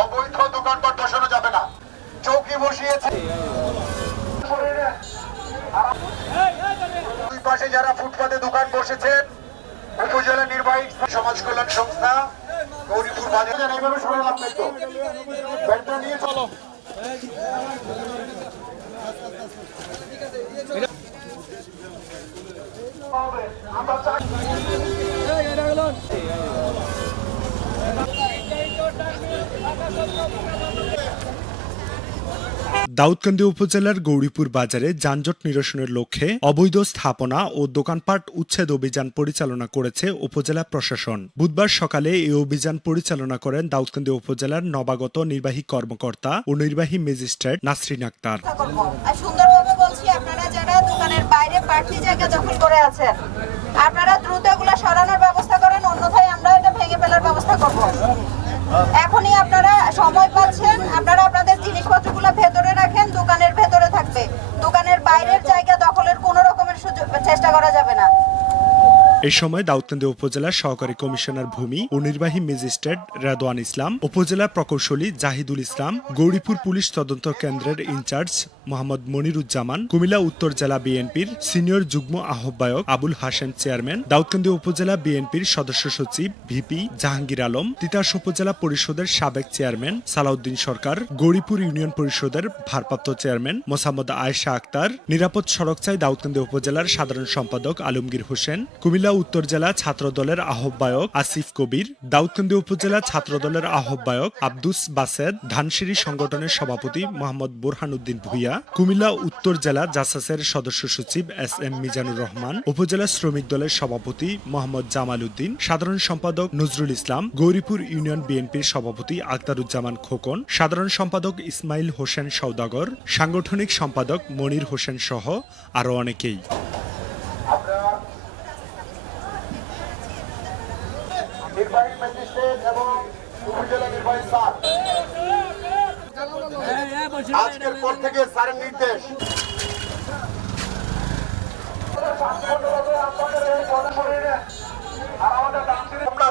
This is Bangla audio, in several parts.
অবৈধ দোকানপাট বসানো যাবে না। চৌকি বসিয়েছে। দুই পাশে যারা ফুটপাতে দোকান বসেছেন উপজেলা নির্বাহী সমাজ কল্যাণ সংস্থা গৌরীপুর বাজার। এইভাবে সরে লাগবে তো ব্যাগটা নিয়ে চলো। দাউদকান্দি উপজেলার গৌরীপুর বাজারে যানজট নিরসনের লক্ষ্যে অবৈধ স্থাপনা ও দোকানপাট উচ্ছেদ অভিযান পরিচালনা করেছে উপজেলা প্রশাসন। বুধবার সকালে এই অভিযান পরিচালনা করেন দাউদকান্দি উপজেলার নবাগত নির্বাহী কর্মকর্তা ও নির্বাহী ম্যাজিস্ট্রেট নাসরিন আক্তার। ব্যবস্থা এখনই আপনারা সময় পাচ্ছেন, আপনারা আপনাদের জিনিসপত্রগুলো ভেতরে রাখেন দোকানের ভেতরে থাকবে দোকানের বাইরের জায়গা দখলের কোনো রকমের সুযোগ চেষ্টা করা যাবে না এই সময় দাউদকান্দি উপজেলার সহকারী কমিশনার ভূমি ও নির্বাহী ম্যাজিস্ট্রেট রেদওয়ান ইসলাম, উপজেলা প্রকৌশলী জাহিদুল ইসলাম, গৌরীপুর পুলিশ তদন্ত কেন্দ্রের ইনচার্জ মোহাম্মদ মনিরুজ্জামান, কুমিল্লা উত্তর জেলা বিএনপির সিনিয়র যুগ্ম আহ্বায়ক আবুল হাসেম চেয়ারম্যান, দাউদকান্দি উপজেলা বিএনপির সদস্য সচিব ভিপি জাহাঙ্গীর আলম, তিতাস উপজেলা পরিষদের সাবেক চেয়ারম্যান সালাউদ্দিন সরকার, গৌরীপুর ইউনিয়ন পরিষদের ভারপ্রাপ্ত চেয়ারম্যান মোসাম্মদ আয়েশা আক্তার, নিরাপদ সড়ক চাই দাউদকান্দি উপজেলার সাধারণ সম্পাদক আলমগীর হোসেন, কুমিল্লা উত্তর জেলা ছাত্র দলের আহ্বায়ক আসিফ কবির, দাউদকান্দি উপজেলা ছাত্র দলের আহ্বায়ক আব্দুস বাসেদ, ধানসিঁড়ি সংগঠনের সভাপতি মোহাম্মদ বোরহানুদ্দিন ভুইয়া, কুমিল্লা উত্তর জেলা জাসাসের সদস্য সচিব এস এম মিজানুর রহমান, উপজেলা শ্রমিক দলের সভাপতি মোহাম্মদ জামাল উদ্দিন, সাধারণ সম্পাদক নজরুল ইসলাম, গৌরীপুর ইউনিয়ন বিএনপির সভাপতি আক্তারুজ্জামান খোকন, সাধারণ সম্পাদক ইসমাইল হোসেন সৌদাগর সাংগঠনিক সম্পাদক মনির হোসেন সহ আরও অনেকেই। আজকের পর থেকে স্যারের নির্দেশ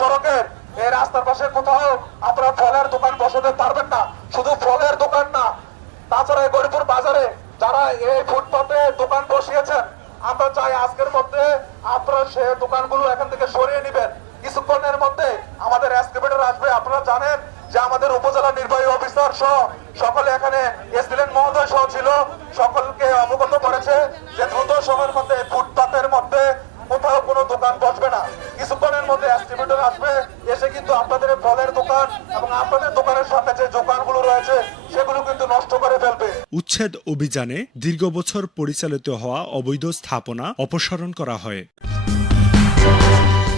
সড়কের এই রাস্তার পাশে কোথাও আপনারা ফলের দোকান বসাতে পারবেন না। শুধু ফলের দোকান না, তাছাড়া গরিপুর বাজারে যারা এই ফুটপাতে দোকান বসিয়েছেন, আমরা চাই আজকের মধ্যে আপনারা সে দোকানগুলো এখান থেকে সরিয়ে নেবেন। আপনারা জানেন যে আমাদের উপজেলা নির্বাহী অফিসার সহ সকলে এখানে এসিলেন মহোদয় সহ ছিল। সকলকে অবগত করেছে যে দ্রুত সময়ের মধ্যে ফুটপাতের মধ্যে কোথাও কোনো দোকান বসবে না। কিছুক্ষণের মধ্যে এসটিমেটর আসবে, এসে কিন্তু আপনাদের ফলের দোকান এবং আপনাদের দোকানের সাথে যে দোকানগুলো রয়েছে, সেগুলো কিন্তু নষ্ট করে ফেলবে। উচ্ছেদ অভিযানে দীর্ঘ বছর পরিচালিত হওয়া অবৈধ স্থাপনা অপসারণ করা হয়।